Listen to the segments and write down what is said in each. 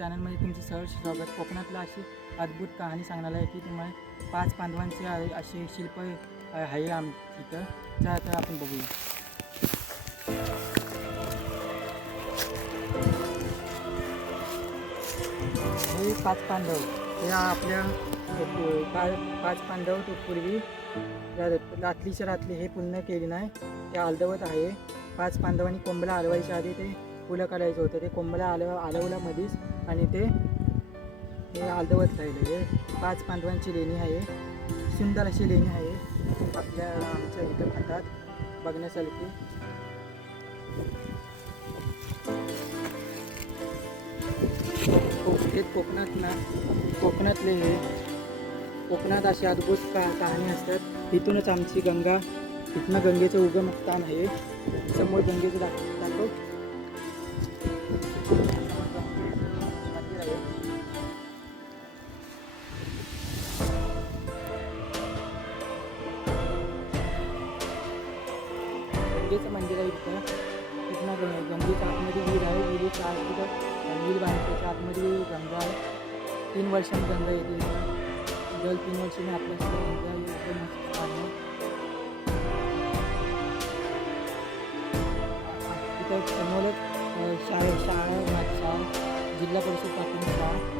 चॅनलमध्ये तुमचं सहर्ष स्वागत. कोकणातला अशी अद्भुत कहाणी सांगणार आहे की तुम्हाला पाच पांडवांचे असे शिल्प आहे आम तिथं चला तर आपण बघूया. हे पाच पांडव. हे आपल्या पा- पाच पांडव पूर्वी रात्रीच्या रात्री हे पुण्य केले नाही. ते अलदवत आहे. पाच पांडवांनी कोंबला हलवायच्या आधी ते फुलं काढायचं होतं. ते कोंबला हलव हलवलं आणि ते हे आलदवत राहिले. हे पाच पांडवांची लेणी आहे. सुंदर अशी लेणी आहे. आपल्या आमच्या इथं खातात. बघण्यासारखी. हे कोकणात ना कोकणातले हे कोकणात अशी अद्भुत का कहाणी असतात. इथूनच आमची गंगा इथनं गंगेचं उगम स्थान आहे. समोर गंगेचं दाख दाखव. गंगेचं मंदिर आहे. इथं. इथं गंगेच्या आतमध्ये वीर आहे. विहिरीच्या आत तिथं विहीर बांधली आतमध्ये गंगा आहे. तीन वर्षांनी गंगा येते जल तीन वर्षांनी आपल्या गंगा एकदम मस्त आहे. तिथं समोरच शाळे शाळा माझी जिल्हा परिषद प्राथमिक शाळा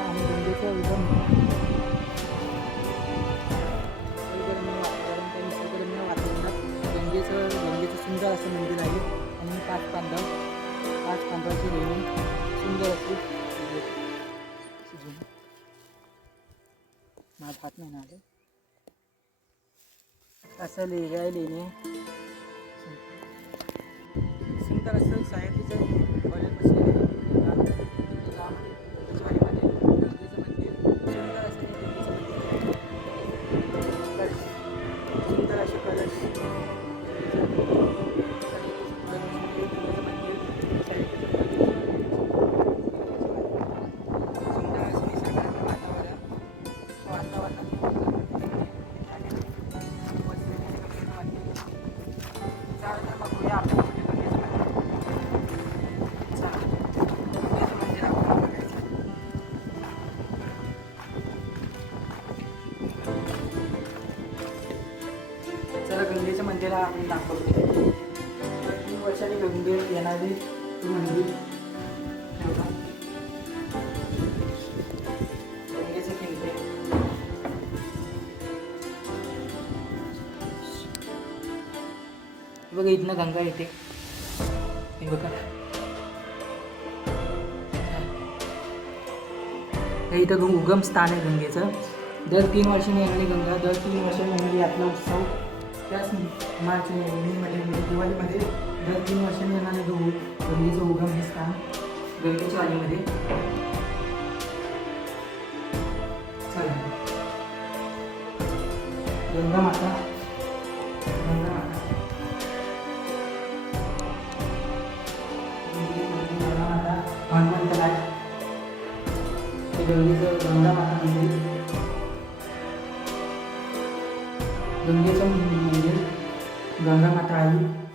आणि गंगेचं विधान सुंदर असं मंदिर आहे. आणि पाच पांडव पाच पांडवाची लेणी सुंदर अशी माझा हात नाही ना आले. असं लिहिलं आहे लेणी सुंदर असं साहित्याचं कॉलेज गंगेत येणारे तू मंदिर हे बघा. इथनं गंगा येते. हे बघा. हे इथं गं- उगम स्थान आहे गंगेचं. दर तीन वर्षांनी येणारी गंगा दर तीन वर्षांनी येणारी यातला उत्सव त्याच मार्च मेमध्ये म्हणजे दिवाळीमध्ये दर तीन वर्षांनी येणारे गं गंगेचं उगम हे स्थान गंगेच्या वाडीमध्ये चला. गंगा माता. गंगा माता. गंगा माता. हनुमंतराय हे गंगेचं गंगा माता मंदिर. गंगेचं मंदिर. गंगा माता आई.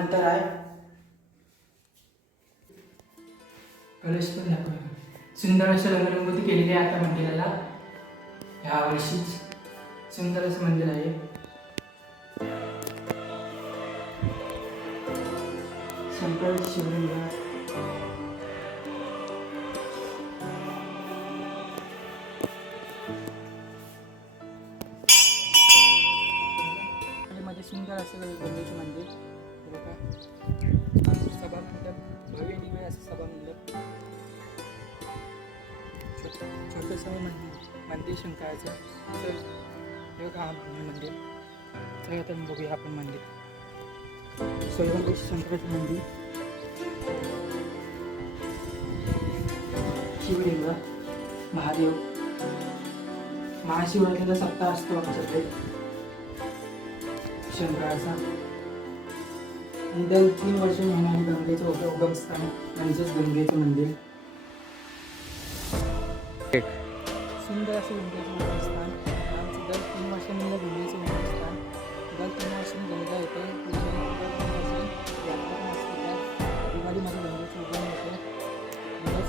हनुमंतराय कलश पण दाखव सुंदर असं रंगरंगोटी केलेली आहे आता मंदिराला. ह्या वर्षीच सुंदर असं मंदिर आहे. शंकर शिवलिंग. मध्ये सुंदर असं असं सभा मंडप छोट छोटंसं मंदिर मंदिर शंकराचं. तर हे बघा हा मंदिर चला तर बघूया आपण मंदिर. सोयगंगे शंकराचं मंदिर. शिवलिंग महादेव. महाशिवरात्रीचा सप्ताह असतो आमच्याकडे शंकराचा. आणि दर तीन वर्ष येणारे गंगेचं उग उगमस्थान म्हणजेच गंगेचं मंदिर. सुंदर असं गंगेचं उगमस्थान. दर तीन वर्षांनी गंगेचं उगमस्थान. दर तीन वर्षांनी गंगा येते. पूजेला दर तीन वर्षांनी यात्रा पण दिवाळीमध्ये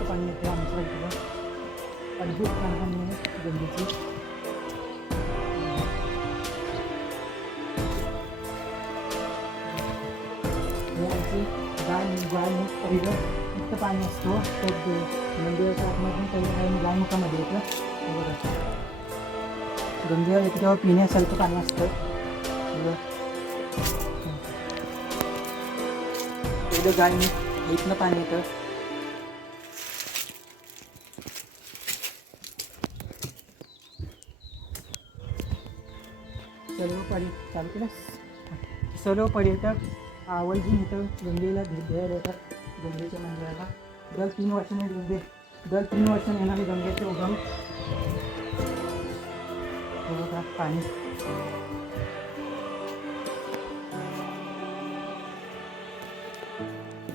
पाणी येते आमच्या इकडं. अद्भुत आहे गंगेची गाय गाय पहिलं फक्त पाणी असतो. तर मंदिराच्या आतमधून पहिलं काही गाय मुखामध्ये येतं. हे बघा गंगेवर येतं तेव्हा पिण्यासारखं पाणी असतं. पहिलं गायमुख इथनं पाणी येतं. सर्व परि चालू ना? सर्व पर्यटक आवर्जून इथं गंगेला भेट द्यायला येतात गंगेच्या मंदिराला दर तीन वर्षांनी गंगे दर तीन वर्षांनी येणारे गंगेचे उगम. पाणी.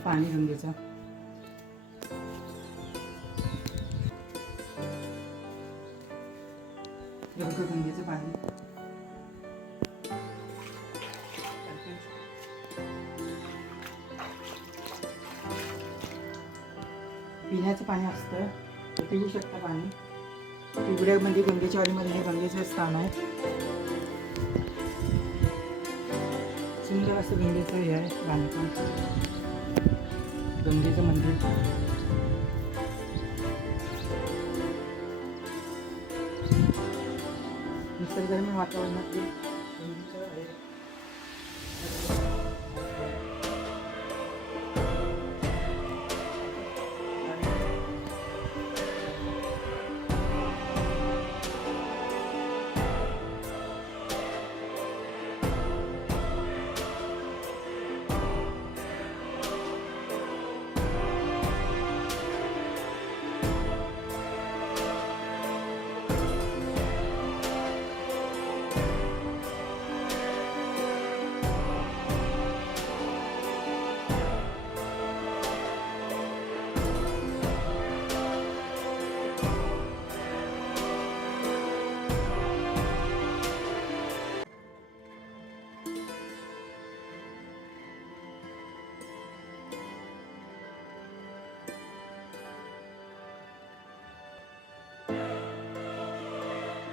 पाणी गंगेचं. गंगेचं पाणी. पिण्याचं पाणी असतं ते पिऊ शकता पाणी. पिवड्या गंगेच्या वाडीमध्ये हे गंगेचं स्थान आहे. सुंदर असं गंगेचं हे आहे बांधकाम. गंगेचं मंदिर. निसर्गरम्य वातावरणात